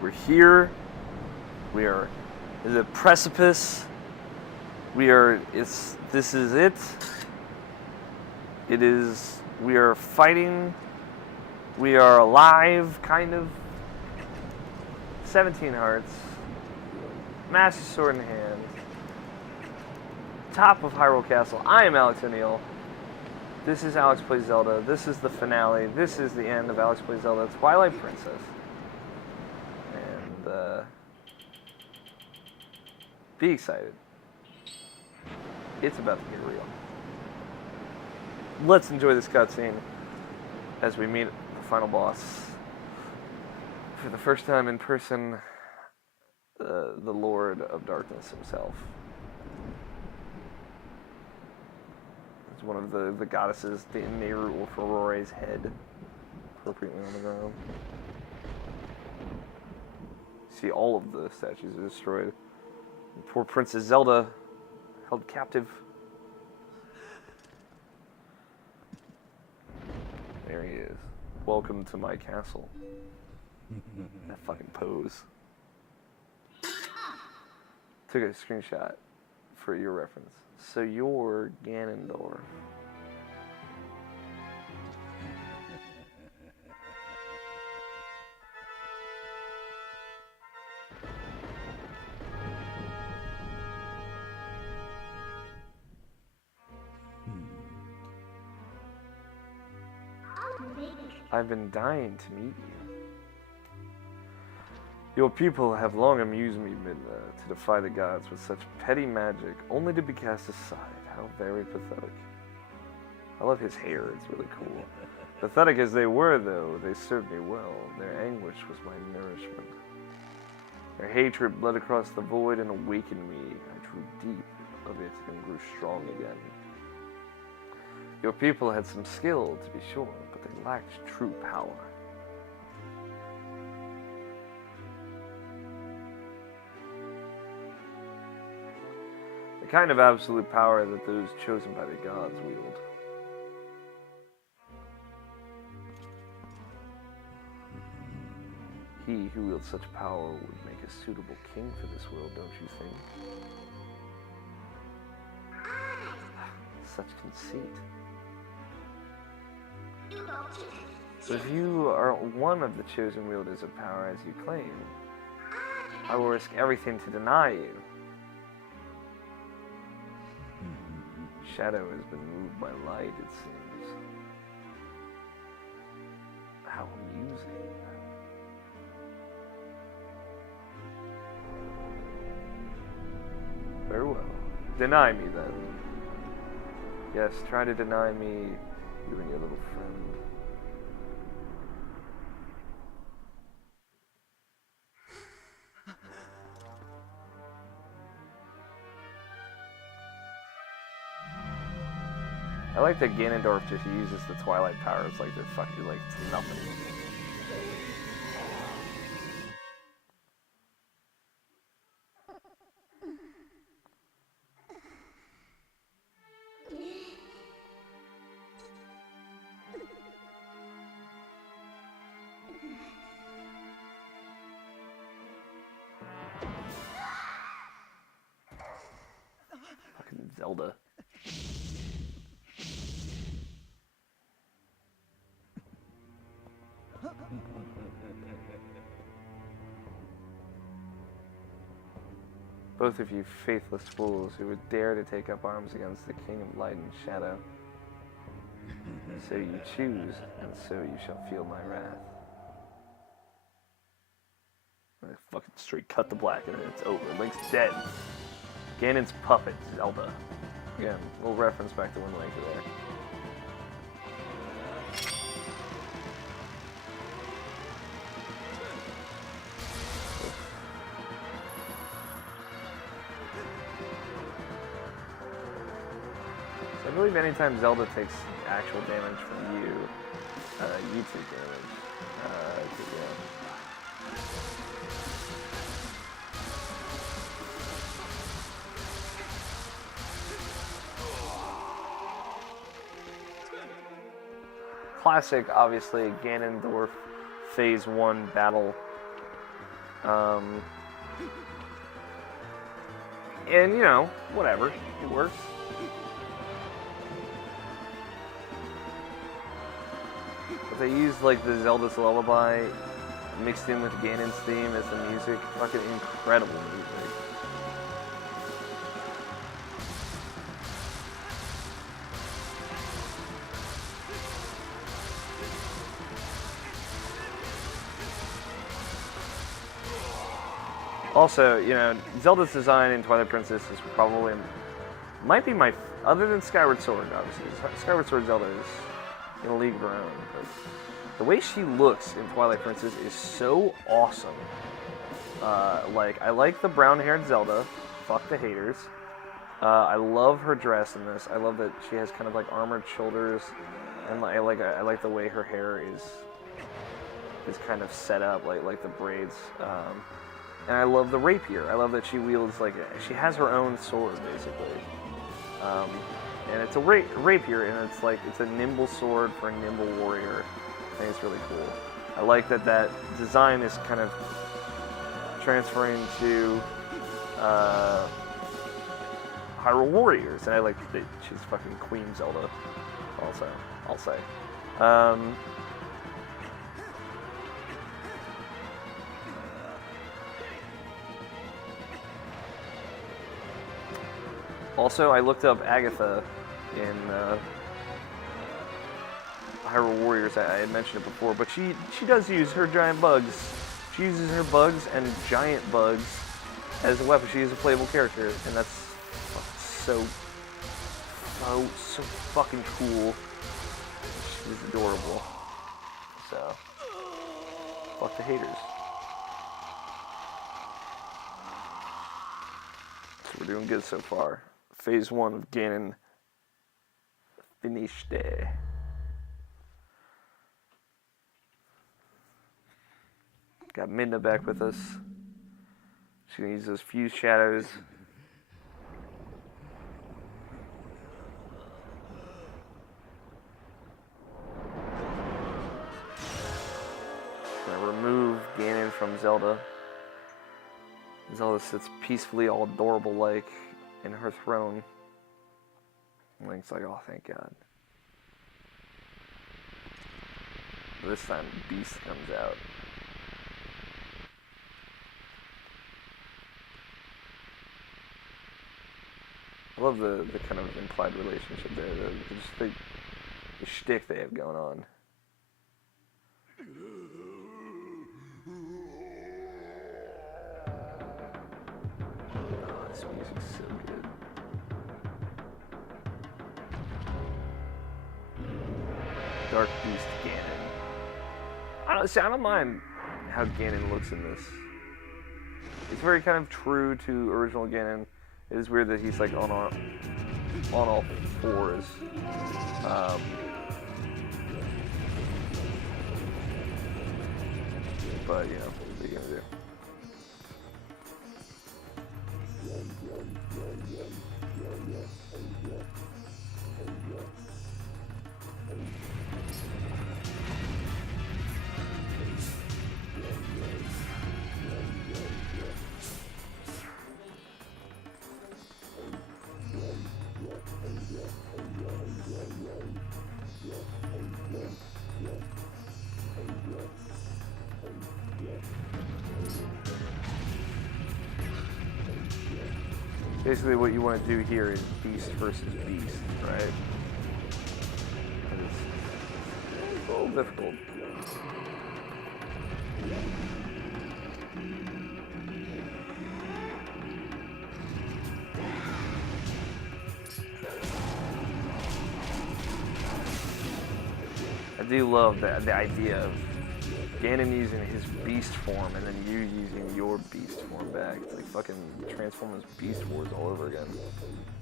We're here. We are at the precipice. This is it. It is, we are fighting. We are alive, kind of. 17 hearts. Master sword in hand. Top of Hyrule Castle. I am Alex O'Neill. This is Alex Plays Zelda. This is the finale. This is the end of Alex Plays Zelda. Twilight Princess. And, be excited. It's about to get real. Let's enjoy this cutscene as we meet the final boss. For the first time in person, the Lord of Darkness himself. It's one of the goddesses, the Nehru Ferrore's head, appropriately on the ground. See, all of the statues are destroyed. And poor Princess Zelda held captive. There he is. Welcome to my castle. That fucking pose. Took a screenshot for your reference. So you're Ganondorf. I've been dying to meet you. Your people have long amused me, Midna, to defy the gods with such petty magic, only to be cast aside. How very pathetic. I love his hair, it's really cool. Pathetic as they were, though, they served me well. Their anguish was my nourishment. Their hatred bled across the void and awakened me. I drew deep of it and grew strong again. Your people had some skill, to be sure, but they lacked true power. The kind of absolute power that those chosen by the gods wield. He who wields such power would make a suitable king for this world, don't you think? Such conceit. But if you are one of the chosen wielders of power as you claim, I will risk everything to deny you. Shadow has been moved by light, it seems. How amusing. Very well. Deny me, then. Yes, try to deny me, you and your little friend. I like that Ganondorf just uses the Twilight powers like they're fucking, like, it's nothing. Fucking Zelda. Both of you faithless fools who would dare to take up arms against the King of Light and Shadow. So you choose, and so you shall feel my wrath. I fucking straight cut the black and it's over. Link's dead. Ganon's puppet, Zelda. Again, a little reference back to Wind Waker there. I believe anytime Zelda takes actual damage from you, you take damage. Yeah. Classic, obviously, Ganondorf Phase 1 battle. And, you know, whatever. It works. But they used, like, the Zelda's Lullaby mixed in with Ganon's theme as the music. Fucking incredible music. Also, you know, Zelda's design in Twilight Princess is probably, might be my, other than Skyward Sword, obviously. Skyward Sword Zelda is in a league of her own, but the way she looks in Twilight Princess is so awesome. Like, I like the brown-haired Zelda. Fuck the haters. I love her dress in this. I love that she has kind of like armored shoulders, and I like the way her hair is kind of set up, like the braids. And I love the rapier. I love that she wields, like, she has her own sword, basically. And it's a rapier, and it's like, it's a nimble sword for a nimble warrior. I think it's really cool. I like that design is kind of transferring to Hyrule Warriors, and I like that she's fucking Queen Zelda, also, I'll say. Also, I looked up Agatha in Hyrule Warriors. I had mentioned it before, but she does use her giant bugs. She uses her bugs and giant bugs as a weapon. She is a playable character, and that's so fucking cool. She's adorable. So, fuck the haters. So we're doing good so far. Phase 1 of Ganon finished. Got Midna back with us. She's gonna use those fused shadows. Gonna remove Ganon from Zelda. Zelda sits peacefully, all adorable like, in her throne. And Link's like, oh, thank God. This time, Beast comes out. I love the kind of implied relationship there, the shtick they have going on. Oh, this music's so good. Dark Beast Ganon. I don't mind how Ganon looks in this. It's very kind of true to original Ganon. It is weird that he's like on all fours. But you know, what are you gonna do? Basically, what you want to do here is beast versus beast, right? It's a little difficult. I do love the idea of Ganon using his beast form and then you using your beast form back. It's like fucking Transformers Beast Wars all over again.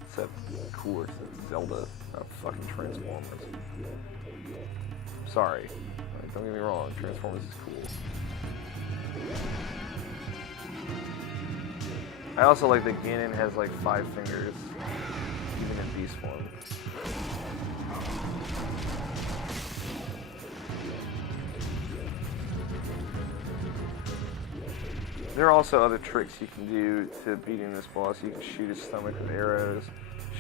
Except cooler than Zelda, not fucking Transformers. Sorry. Like, don't get me wrong, Transformers is cool. I also like that Ganon has like 5 fingers, even in beast form. There are also other tricks you can do to beating this boss. You can shoot his stomach with arrows,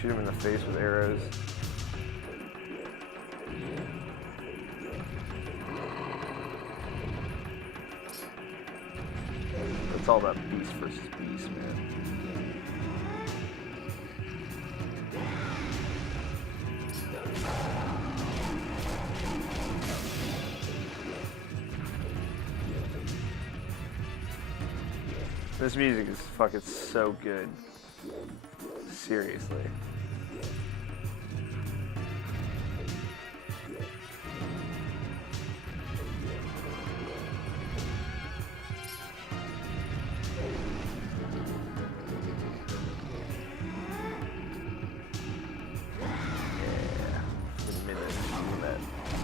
shoot him in the face with arrows. It's all about beast versus beast, man. This music is fucking so good. Seriously.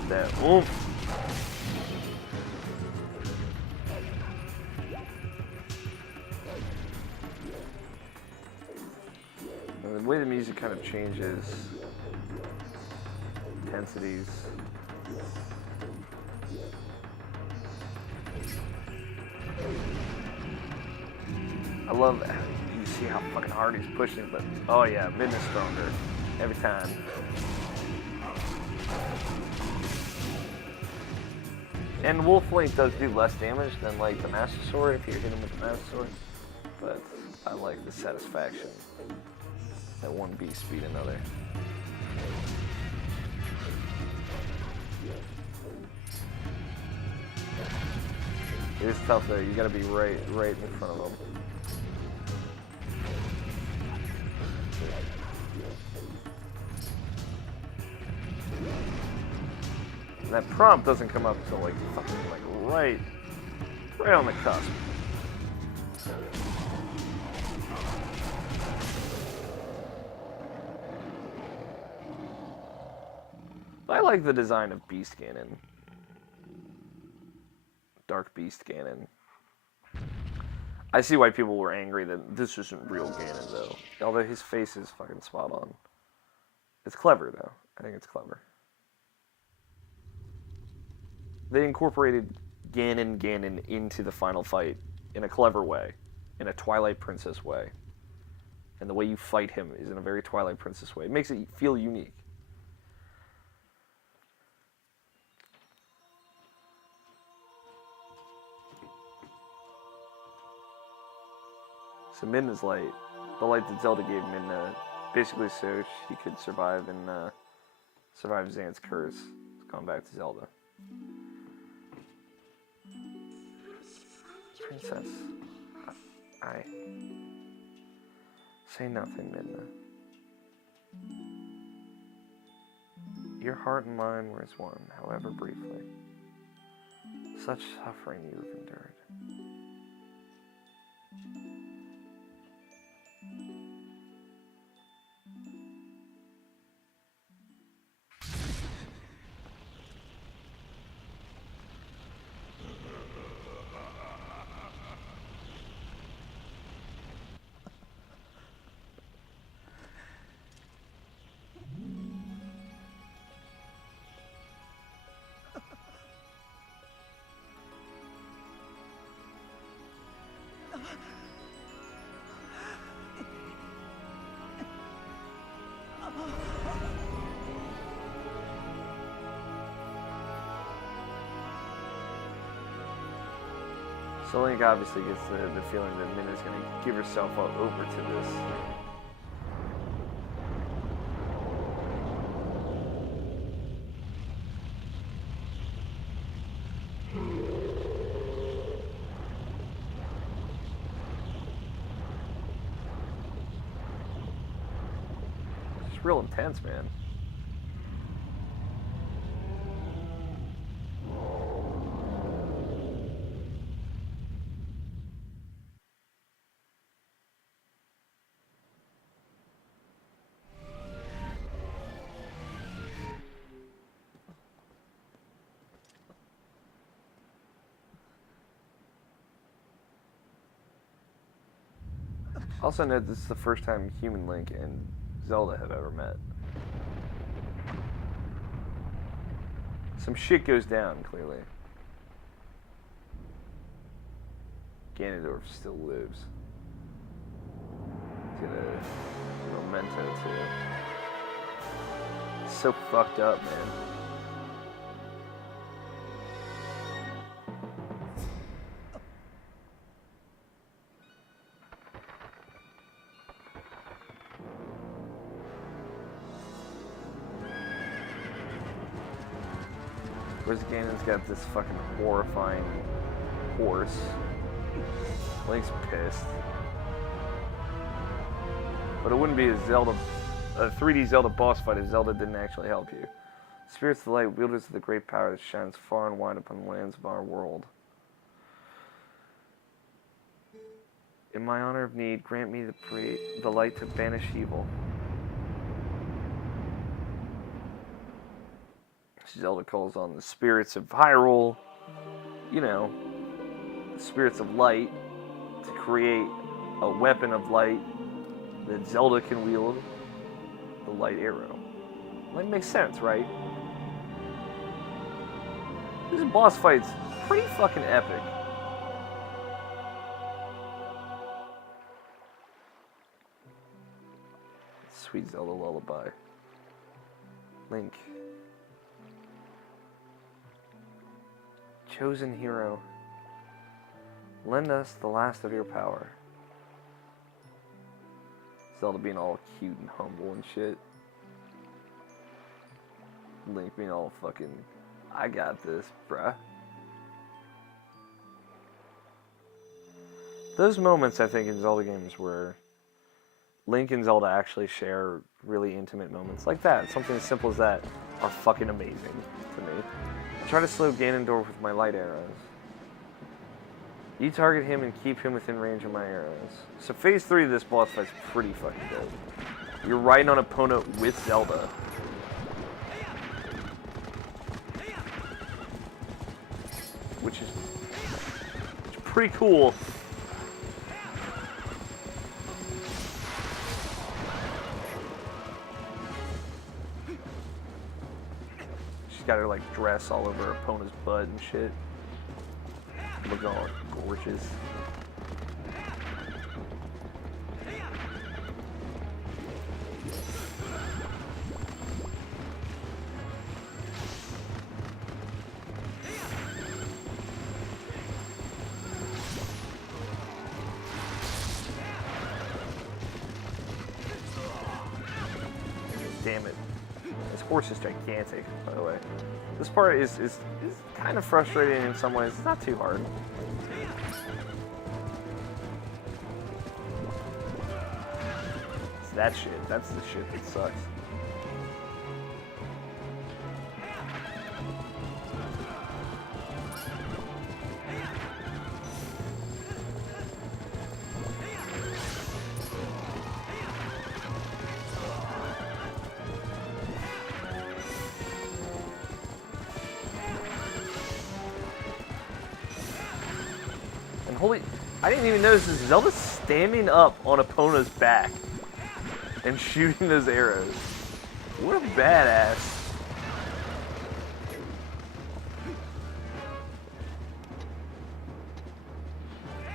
That oomph. And the way the music kind of changes, intensities. I love that. You see how fucking hard he's pushing, but oh yeah, Midna's stronger every time. And Wolf Link does do less damage than like the Master Sword if you hit him with the Master Sword, but I like the satisfaction that one beast beat another. It is tough though. You gotta be right in front of them. And that prompt doesn't come up until like fucking like right on the cusp. I like the design of Beast Ganon. Dark Beast Ganon. I see why people were angry that this isn't real Ganon though. Although his face is fucking spot on. It's clever though. I think it's clever. They incorporated Ganon into the final fight in a clever way, in a Twilight Princess way. And the way you fight him is in a very Twilight Princess way. It makes it feel unique. So Midna's light, the light that Zelda gave Midna, basically so she could survive and survive Zan's curse. It's gone back to Zelda. Princess, I say nothing, Midna. Your heart and mine were as one, however briefly. Such suffering you have endured. So Link obviously gets the feeling that Midna's going to give herself over to this. It's real intense, man. Also note this is the first time human Link and Zelda have ever met. Some shit goes down, clearly. Ganondorf still lives. He's got a memento too. It's so fucked up, man. Whereas Ganon's got this fucking horrifying horse. Link's pissed. But it wouldn't be a 3D Zelda boss fight if Zelda didn't actually help you. Spirits of the light, wielders of the great power that shines far and wide upon the lands of our world. In my honor of need, grant me the light to banish evil. Zelda calls on the spirits of Hyrule, you know, the spirits of light, to create a weapon of light that Zelda can wield, the light arrow. That makes sense, right? This boss fight's pretty fucking epic. Sweet Zelda lullaby. Link. Chosen hero, lend us the last of your power. Zelda being all cute and humble and shit. Link being all fucking, I got this, bruh. Those moments, I think, in Zelda games where Link and Zelda actually share really intimate moments like that, something as simple as that, are fucking amazing to me. I try to slow Ganondorf with my light arrows. You target him and keep him within range of my arrows. So phase 3 of this boss fight's pretty fucking good. You're riding on an opponent with Zelda. Which is pretty cool. She's got her like dress all over her opponent's butt and shit. Looking all gorgeous. Damn it. This horse is gigantic, by the way. This part is kind of frustrating in some ways. It's not too hard. It's that shit. That's the shit that sucks. Holy, I didn't even notice this. Zelda's standing up on Epona's back and shooting those arrows. What a badass.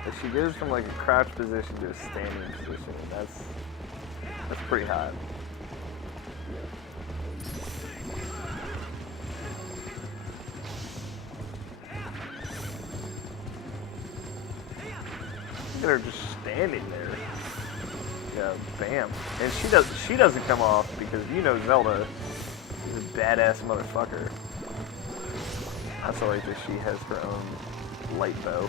Like she goes from like a crouch position to a standing position. That's pretty hot. Look at her just standing there. Yeah, bam. And she doesn't come off because you know Zelda is a badass motherfucker. I also like that she has her own light bow.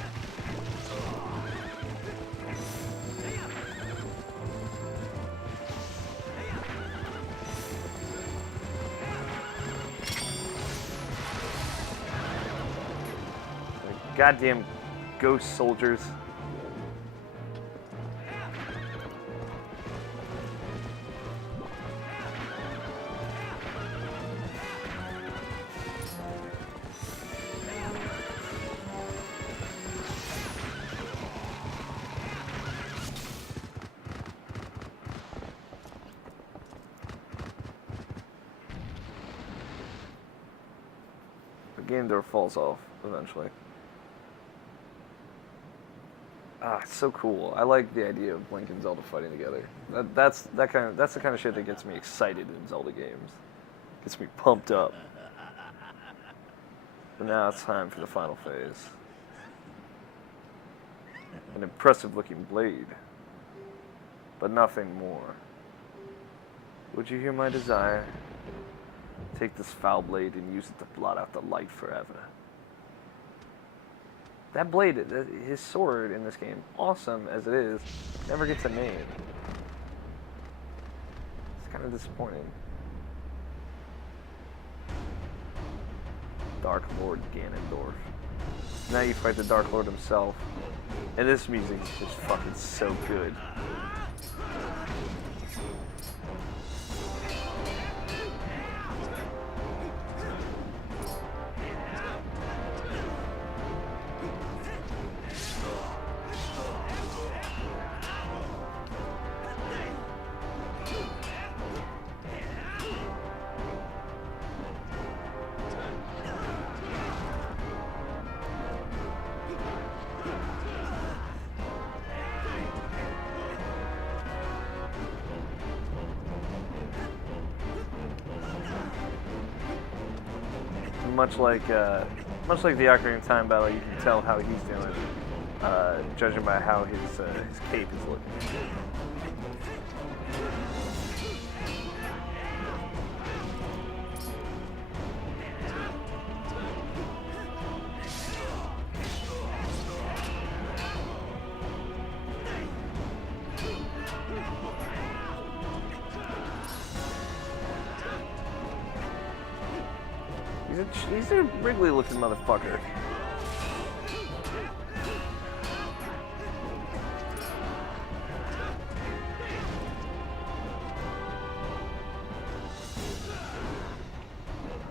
Goddamn ghost soldiers. Ganondorf falls off eventually. It's so cool. I like the idea of Link and Zelda fighting together. That's the kind of shit that gets me excited in Zelda games. Gets me pumped up. But now it's time for the final phase. An impressive looking blade, but nothing more. Would you hear my desire? Take this foul blade and use it to blot out the light forever. That blade, his sword in this game, awesome as it is, never gets a name. It's kind of disappointing. Dark Lord Ganondorf. Now you fight the Dark Lord himself. And this music is just fucking so good. Much like the Ocarina of Time battle, you can tell how he's doing, judging by how his cape is looking. He's a Wrigley-looking motherfucker.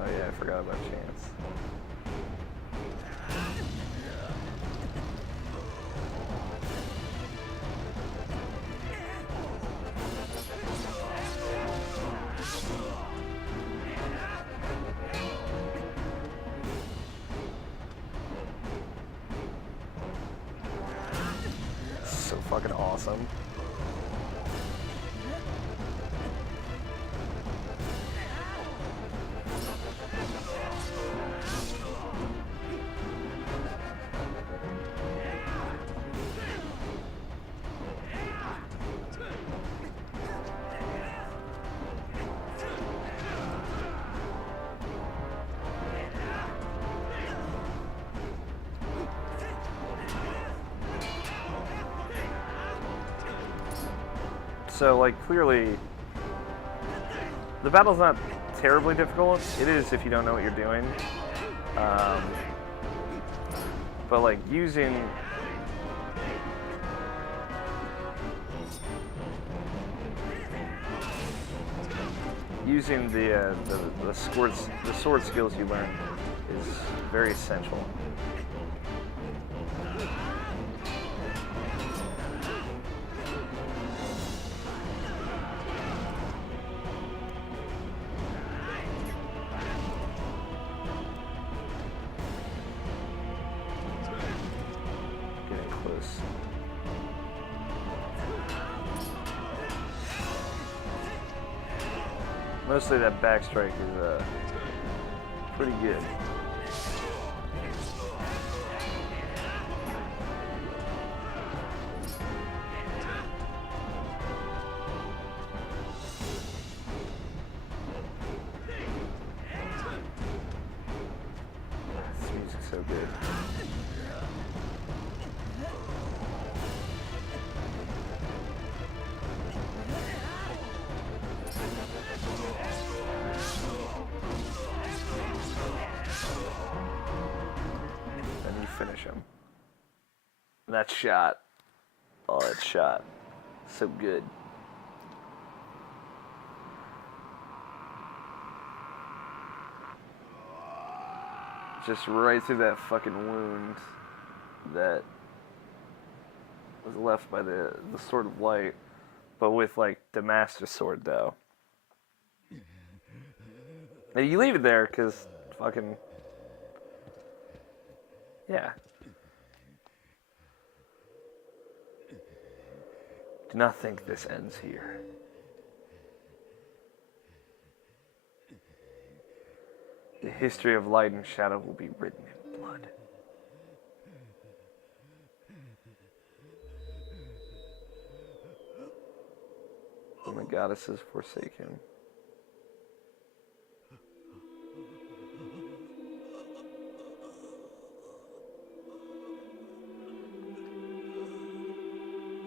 Oh yeah, I forgot about Chance. So fucking awesome. So, like, clearly, the battle's not terribly difficult. It is if you don't know what you're doing. But, like, using the sword skills you learn is very essential. Mostly that backstrike is pretty good. This music's so good. Finish him. That shot. Oh, that shot. So good. Just right through that fucking wound that was left by the Sword of Light, but with like the Master Sword though. And you leave it there because fucking yeah. Do not think this ends here. The history of light and shadow will be written in blood. When the goddesses forsake him.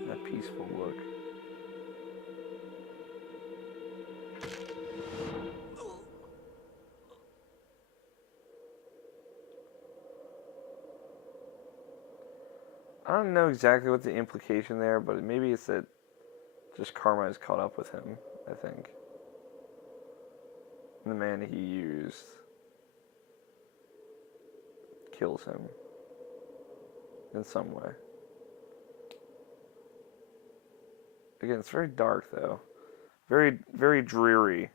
That peaceful look. I don't know exactly what the implication there, but maybe it's that just karma has caught up with him, I think. And the man he used kills him in some way. Again, it's very dark, though. Very, very dreary.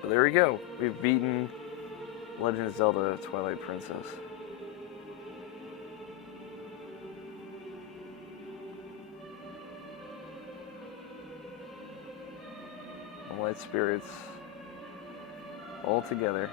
But there we go. We've beaten Legend of Zelda Twilight Princess. All light spirits all together.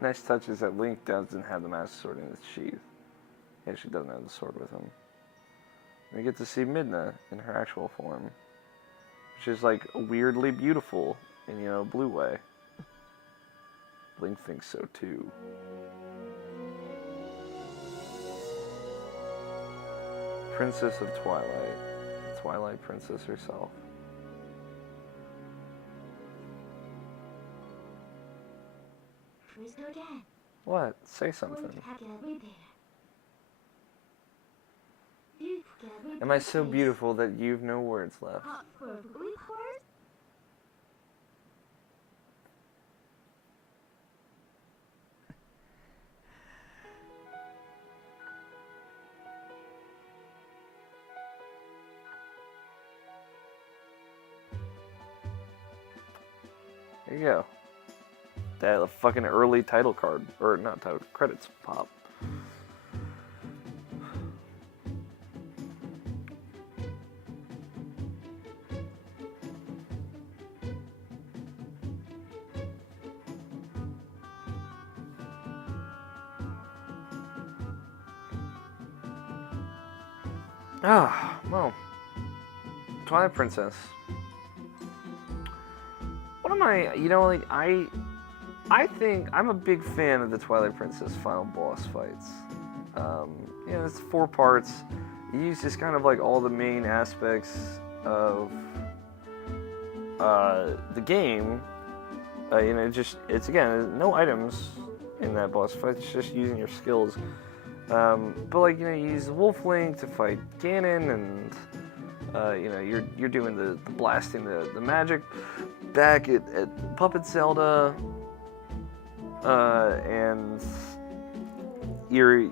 Nice touch is that Link doesn't have the Master Sword in his sheath. He actually doesn't have the sword with him. We get to see Midna in her actual form, which is like weirdly beautiful in, you know, a blue way. Link thinks so too. Princess of Twilight. Twilight Princess herself. What? Say something. Am I so beautiful that you've no words left? There you go. That fucking early title card, or not title, credits pop. Well, Twilight Princess. What am I, you know, like, I think I'm a big fan of the Twilight Princess final boss fights. You know, it's 4 parts. You use just kind of like all the main aspects of the game. You know, it's again, no items in that boss fight. It's just using your skills. But like, you know, you use the Wolf Link to fight Ganon, and you know, you're doing the blasting the magic back at Puppet Zelda. And you're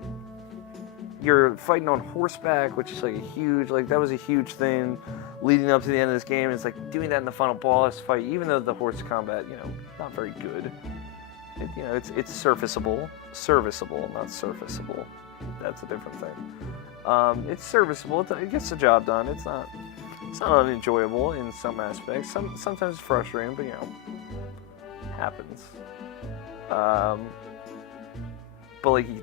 fighting on horseback, which is like that was a huge thing leading up to the end of this game. It's like doing that in the final boss fight, even though the horse combat, you know, not very good. You know, it's serviceable, not surfaceable. That's a different thing. It's serviceable. It gets the job done. It's not unenjoyable in some aspects. Sometimes it's frustrating, but you know, it happens. But like you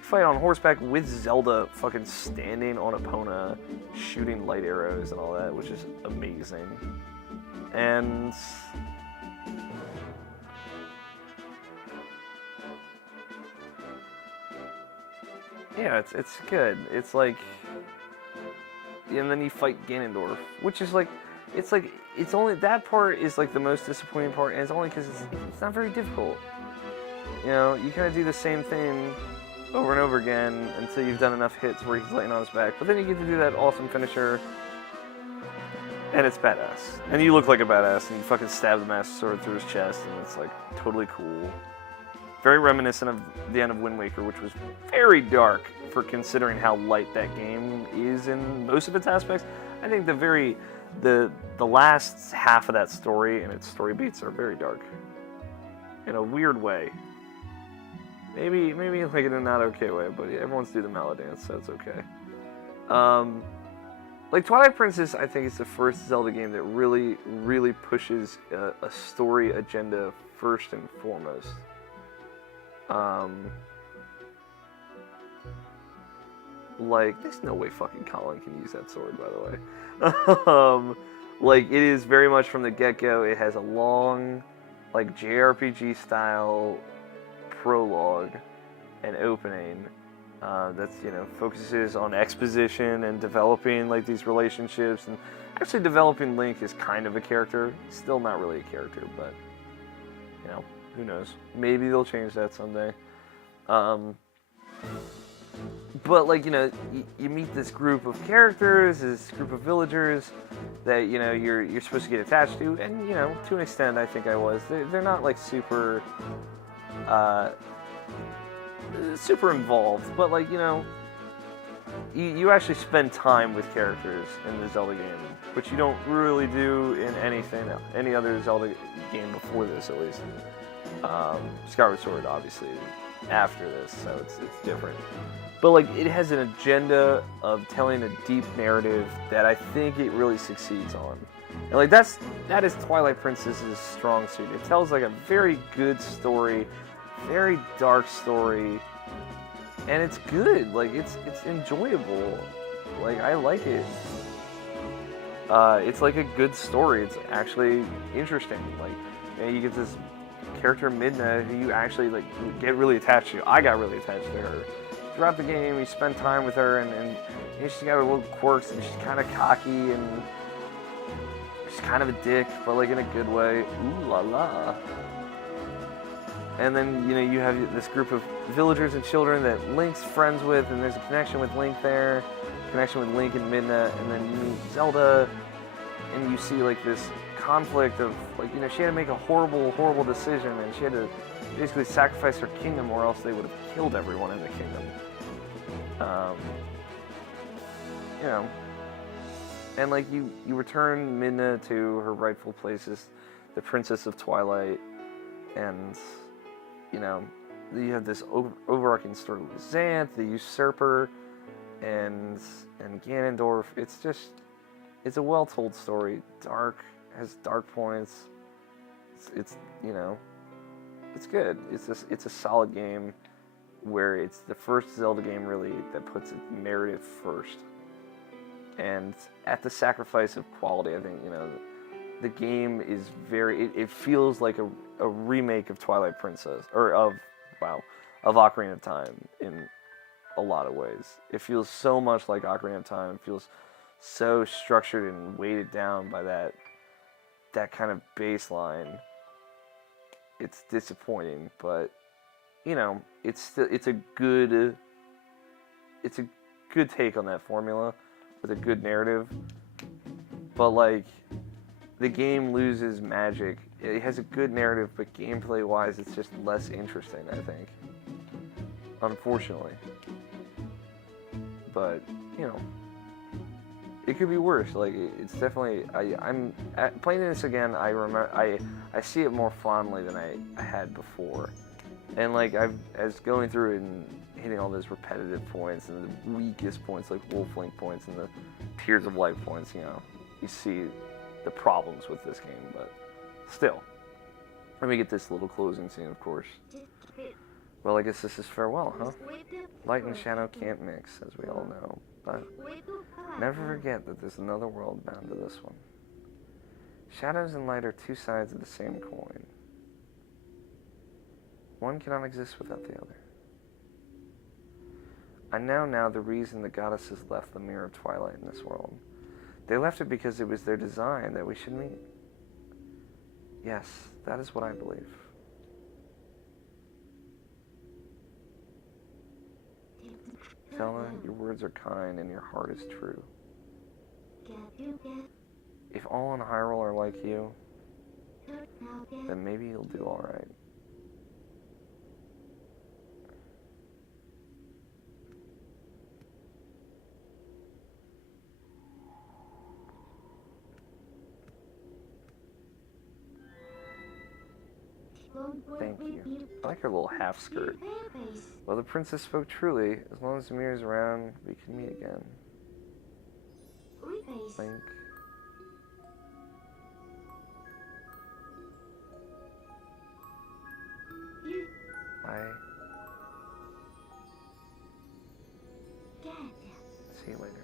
fight on horseback with Zelda fucking standing on Epona, shooting light arrows and all that, which is amazing. And yeah, it's good. It's like, and then you fight Ganondorf, which is like, it's like, it's only, that part is like the most disappointing part, and it's only because it's not very difficult. You know, you kind of do the same thing over and over again until you've done enough hits where he's laying on his back, but then you get to do that awesome finisher, and it's badass. And you look like a badass, and you fucking stab the Master Sword through his chest, and it's like totally cool. Very reminiscent of the end of Wind Waker, which was very dark for considering how light that game is in most of its aspects. I think the last half of that story and its story beats are very dark. In a weird way. Maybe like in a not okay way, but yeah, everyone's do the Maladance, so it's okay. Like Twilight Princess, I think is the first Zelda game that really, really pushes a story agenda first and foremost. Like, there's no way fucking Colin can use that sword, by the way. Like, it is very much from the get-go. It has a long, like, JRPG style prologue and opening that's, you know, focuses on exposition and developing, like, these relationships. And actually developing Link is kind of a character. Still not really a character, but, you know, who knows? Maybe they'll change that someday. But, like, you know, you meet this group of characters, this group of villagers that, you know, you're supposed to get attached to, and, you know, to an extent, I think I was. They're not, like, super involved, but, like, you know, you actually spend time with characters in the Zelda game, which you don't really do in any other Zelda game before this, at least. Skyward Sword, obviously, after this, so it's different. But, like, it has an agenda of telling a deep narrative that I think it really succeeds on. And, like, that is Twilight Princess's strong suit. It tells, like, a very good story, very dark story, and it's good. Like, it's enjoyable. Like, I like it. It's, like, a good story. It's actually interesting. Like, you know, you get this character Midna who you actually, like, get really attached to. I got really attached to her. Throughout the game, you spend time with her, and you know, she's got her little quirks, and she's kind of cocky, and she's kind of a dick, but, like, in a good way. Ooh la la. And then, you know, you have this group of villagers and children that Link's friends with, and there's a connection with Link there, connection with Link and Midna, and then you meet Zelda, and you see, like, this conflict of, like, you know, she had to make a horrible, horrible decision, and she had to basically sacrifice her kingdom, or else they would have killed everyone in the kingdom. You know, and, like, you return Midna to her rightful place as the Princess of Twilight, and, you know, you have this overarching story with Xanth, the Usurper, and Ganondorf. It's a well-told story. Dark, has dark points. It's you know, it's good. It's a solid game where it's the first Zelda game really that puts a narrative first, and at the sacrifice of quality. I think, you know, the game is very. It feels like a remake of Twilight Princess, or of Ocarina of Time in a lot of ways. It feels so much like Ocarina of Time. It feels so structured and weighted down by that kind of baseline. It's disappointing, but, you know, it's a good take on that formula with a good narrative. But, like, the game loses magic. It has a good narrative, but gameplay wise it's just less interesting, I think. Unfortunately. But, you know, it could be worse. Like, it's definitely. I'm playing this again. I remember. I see it more fondly than I had before, and, like, as going through it and hitting all those repetitive points and the weakest points, like Wolf Link points and the Tears of Life points. You know, you see the problems with this game, but still. Let me get this little closing scene, of course. Well, I guess this is farewell, huh? Light and shadow can't mix, as we all know, but never forget that there's another world bound to this one. Shadows and light are two sides of the same coin. One cannot exist without the other. I know now the reason the goddesses left the Mirror of Twilight in this world. They left it because it was their design that we should meet. Yes, that is what I believe. Zelda, your words are kind and your heart is true. If all in Hyrule are like you, then maybe you'll do alright. Thank you. I like her little half skirt. Well, the princess spoke truly. As long as Mir's around, we can meet again. Link. Bye. See you later.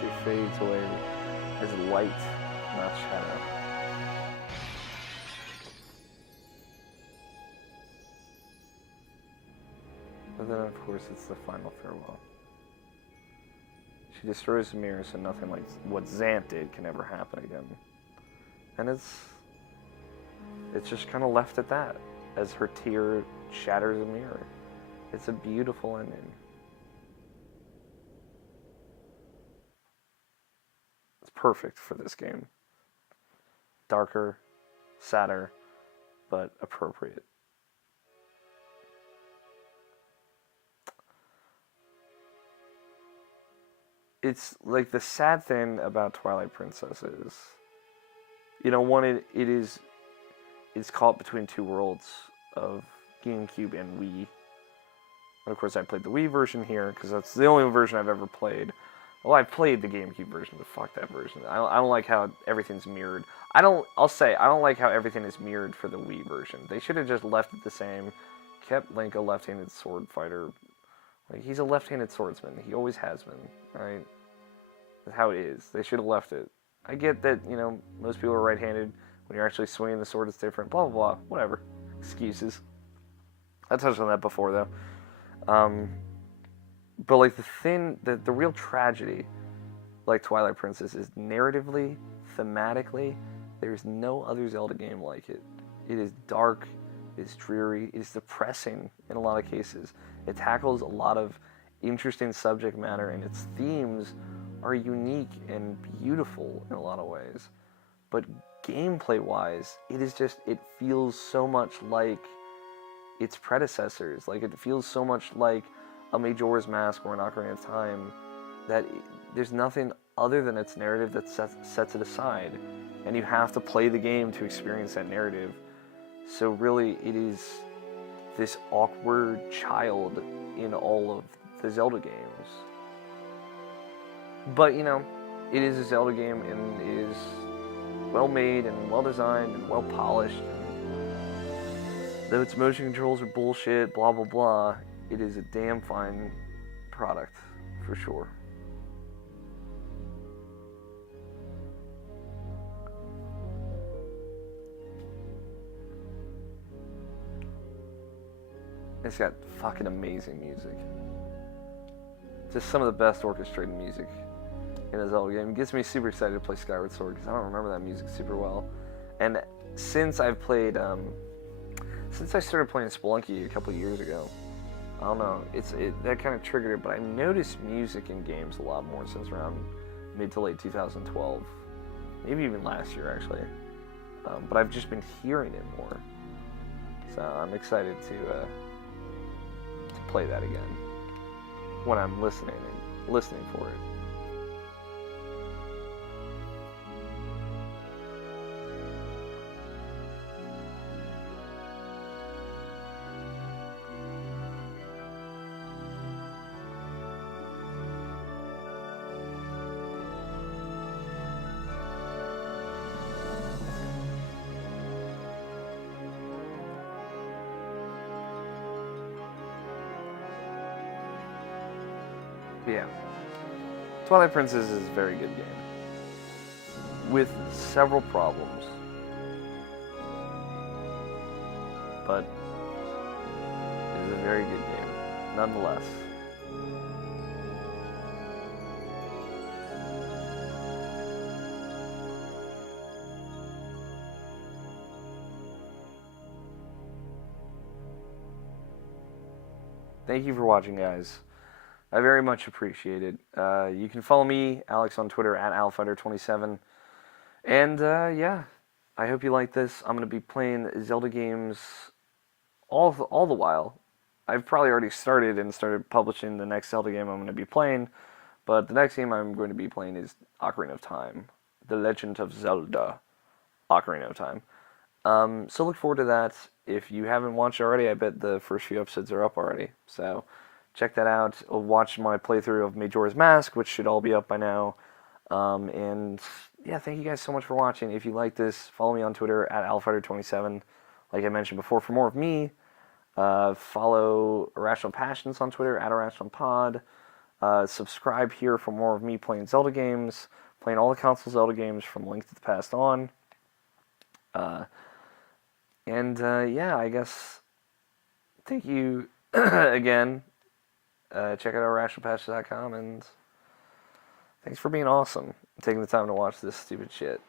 She fades away as light, not shadow. But then, of course, it's the final farewell. She destroys the mirror so nothing like what Zant did can ever happen again. And it's just kind of left at that, as her tear shatters the mirror. It's a beautiful ending. Perfect for this game. Darker, sadder, but appropriate. It's like the sad thing about Twilight Princess is, you know, one, it's caught between two worlds of GameCube and Wii. And of course, I played the Wii version here because that's the only version I've ever played. Well, I played the GameCube version, but fuck that version. I don't like how everything's mirrored. I don't like how everything is mirrored for the Wii version. They should have just left it the same, kept Link a left-handed sword fighter. Like, he's a left-handed swordsman. He always has been, right? That's how it is. They should have left it. I get that, you know, most people are right-handed. When you're actually swinging the sword, it's different. Blah, blah, blah. Whatever. Excuses. I touched on that before, though. But, like, the real tragedy, like Twilight Princess, is narratively, thematically, there's no other Zelda game like it. It is dark, it is dreary, it is depressing in a lot of cases. It tackles a lot of interesting subject matter, and its themes are unique and beautiful in a lot of ways. But gameplay-wise, it feels so much like its predecessors. Like, it feels so much like a Majora's Mask or an Ocarina of Time, that there's nothing other than its narrative that sets it aside, and you have to play the game to experience that narrative. So really, it is this awkward child in all of the Zelda games. But, you know, it is a Zelda game, and it is well made and well designed and well polished. And though its motion controls are bullshit, blah blah blah, it is a damn fine product, for sure. It's got fucking amazing music. Just some of the best orchestrated music in a Zelda game. It gets me super excited to play Skyward Sword because I don't remember that music super well. And since I've played, since I started playing Spelunky a couple years ago, I don't know, that kind of triggered it, but I noticed music in games a lot more since around mid to late 2012. Maybe even last year, actually. But I've just been hearing it more. So I'm excited to play that again when I'm listening for it. But yeah, Twilight Princess is a very good game with several problems, but it is a very good game nonetheless. Thank you for watching, guys. I very much appreciate it. You can follow me, Alex, on Twitter at AlFighter27. And yeah, I hope you like this. I'm going to be playing Zelda games all the while. I've probably already started publishing the next Zelda game I'm going to be playing. But the next game I'm going to be playing is Ocarina of Time. The Legend of Zelda Ocarina of Time. So look forward to that. If you haven't watched already, I bet the first few episodes are up already. So check that out. Watch my playthrough of Majora's Mask, which should all be up by now. And yeah, thank you guys so much for watching. If you like this, follow me on Twitter at AlFighter27. Like I mentioned before, for more of me, follow Irrational Passions on Twitter at IrrationalPod. Subscribe here for more of me playing Zelda games, playing all the console Zelda games from Link to the Past on. Yeah, I guess, thank you again. Check out irrationalpassions.com, and thanks for being awesome, taking the time to watch this stupid shit.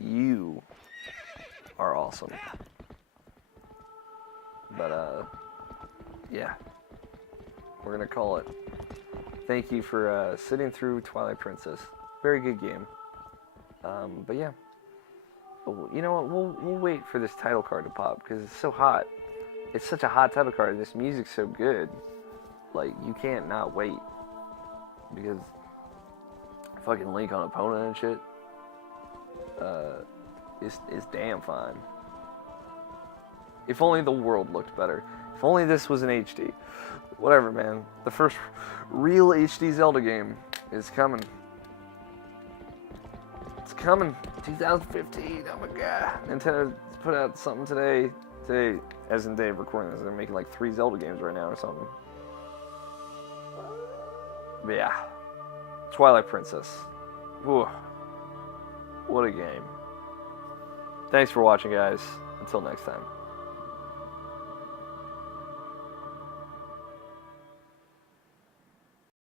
You are awesome. But, yeah, we're gonna call it. Thank you for sitting through Twilight Princess. Very good game. But yeah. You know what, we'll wait for this title card to pop, because it's so hot. It's such a hot title card, and this music's so good. Like, you can't not wait. Because fucking Link on opponent and shit is damn fine. If only the world looked better. If only this was in HD. Whatever, man. The first real HD Zelda game is coming. It's coming. 2015. Oh my god. Nintendo put out something today. Today, as in day of recording this, they're making like 3 Zelda games right now or something. But yeah. Twilight Princess. Whew. What a game. Thanks for watching, guys. Until next time.